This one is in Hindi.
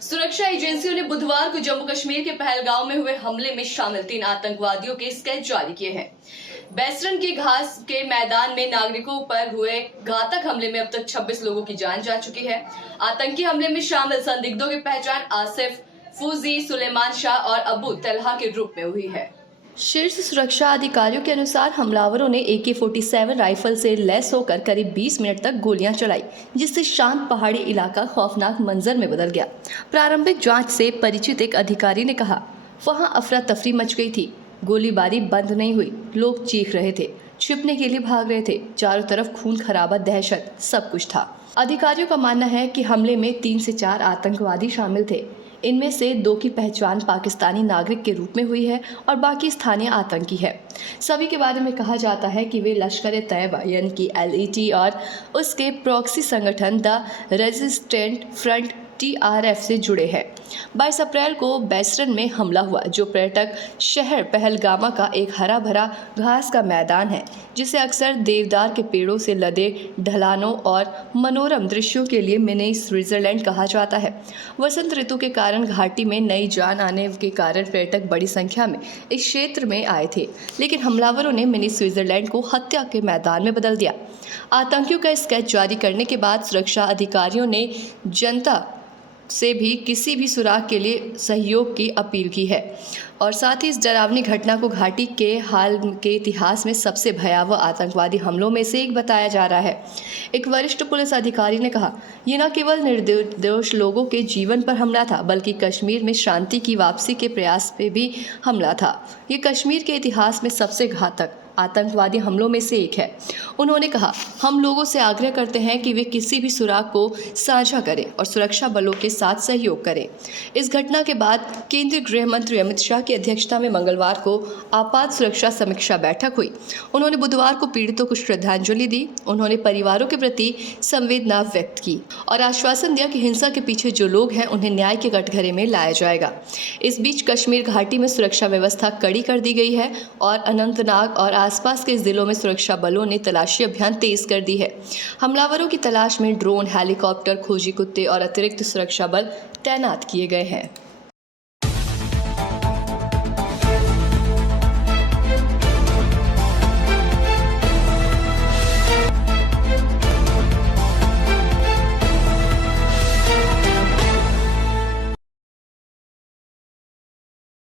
सुरक्षा एजेंसियों ने बुधवार को जम्मू कश्मीर के पहलगांव में हुए हमले में शामिल 3 आतंकवादियों के स्केच जारी किए हैं। बैसरन के घास के मैदान में नागरिकों पर हुए घातक हमले में अब तक 26 लोगों की जान जा चुकी है। आतंकी हमले में शामिल संदिग्धों की पहचान आसिफ, फूजी, सुलेमान शाह और अबू तलहा के रूप में हुई है। शीर्ष सुरक्षा अधिकारियों के अनुसार हमलावरों ने AK-47 राइफल से लैस होकर करीब 20 मिनट तक गोलियां चलाई, जिससे शांत पहाड़ी इलाका खौफनाक मंजर में बदल गया। प्रारंभिक जांच से परिचित एक अधिकारी ने कहा, वहां अफरा तफरी मच गई थी। गोलीबारी बंद नहीं हुई, लोग चीख रहे थे, छिपने के लिए भाग रहे थे। चारों तरफ खून खराबा, दहशत, सब कुछ था। अधिकारियों का मानना है कि हमले में 3 से 4 आतंकवादी शामिल थे। इनमें से 2 की पहचान पाकिस्तानी नागरिक के रूप में हुई है और बाकी स्थानीय आतंकी है। सभी के बारे में कहा जाता है कि वे लश्कर-ए-तैयबा यानी कि LET और उसके प्रॉक्सी संगठन द रेजिस्टेंट फ्रंट TRF से जुड़े हैं। 22 अप्रैल को बैसरन में हमला हुआ, जो पर्यटक शहर पहलगामा का एक हरा भरा घास का मैदान है, जिसे अक्सर देवदार के पेड़ों से लदे ढलानों और मनोरम दृश्यों के लिए मिनी स्विट्जरलैंड कहा जाता है। वसंत ऋतु के कारण घाटी में नई जान आने के कारण पर्यटक बड़ी संख्या में इस क्षेत्र में आए थे, लेकिन हमलावरों ने मिनी स्विट्जरलैंड को हत्या के मैदान में बदल दिया। आतंकियों का स्केच जारी करने के बाद सुरक्षा अधिकारियों ने जनता से भी किसी भी सुराग के लिए सहयोग की अपील की है और साथ ही इस डरावनी घटना को घाटी के हाल के इतिहास में सबसे भयावह आतंकवादी हमलों में से एक बताया जा रहा है। एक वरिष्ठ पुलिस अधिकारी ने कहा, ये न केवल निर्दोष लोगों के जीवन पर हमला था, बल्कि कश्मीर में शांति की वापसी के प्रयास पे भी हमला था। ये कश्मीर के इतिहास में सबसे घातक आतंकवादी हमलों में से एक है। उन्होंने कहा, हम लोगों से आग्रह करते हैं कि वे किसी भी सुराग को साझा करें और सुरक्षा बलों के साथ सहयोग करें। इस घटना के बाद केंद्रीय गृह मंत्री अमित शाह की अध्यक्षता में मंगलवार को आपात सुरक्षा समीक्षा बैठक हुई। उन्होंने बुधवार को पीड़ितों को श्रद्धांजलि दी। उन्होंने परिवारों के प्रति संवेदना व्यक्त की और आश्वासन दिया कि हिंसा के पीछे जो लोग हैं उन्हें न्याय के कटघरे में लाया जाएगा। इस बीच कश्मीर घाटी में सुरक्षा व्यवस्था कड़ी कर दी गई है और अनंतनाग और आसपास के जिलों में सुरक्षा बलों ने तलाशी अभियान तेज कर दी है। हमलावरों की तलाश में ड्रोन, हेलीकॉप्टर, खोजी कुत्ते और अतिरिक्त सुरक्षा बल तैनात किए गए हैं।